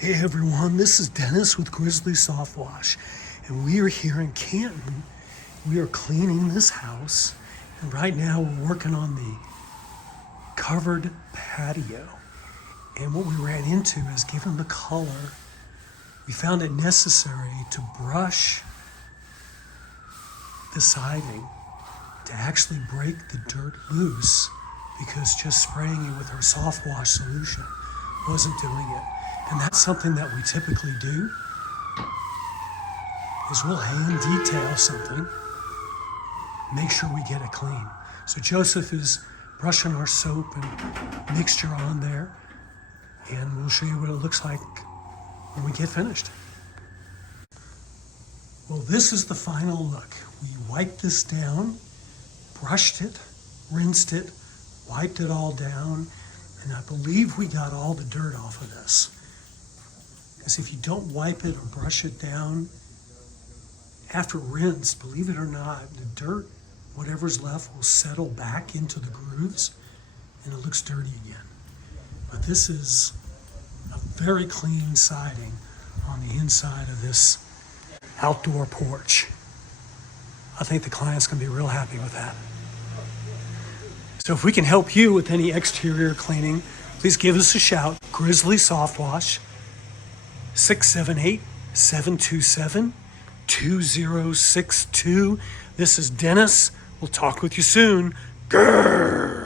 Hey everyone, this is Dennis with Grizzly Soft Wash, and we are here in Canton. We are cleaning this house, and right now we're working on the covered patio. And what we ran into is, given the color, we found it necessary to brush the siding to actually break the dirt loose, because just spraying it with our soft wash solution wasn't doing it. And that's something that we typically do, is we'll hand detail something, make sure we get it clean. So Joseph is brushing our soap and mixture on there, and we'll show you what it looks like when we get finished. Well, this is the final look. We wiped this down, brushed it, rinsed it, wiped it all down, and I believe we got all the dirt off of this. Because if you don't wipe it or brush it down after rinse, believe it or not, the dirt, whatever's left, will settle back into the grooves and it looks dirty again. But this is a very clean siding on the inside of this outdoor porch. I think the client's gonna be real happy with that. So if we can help you with any exterior cleaning, please give us a shout. Grizzly Soft Wash, 678-727-2062. This is Dennis. We'll talk with you soon. Grrr.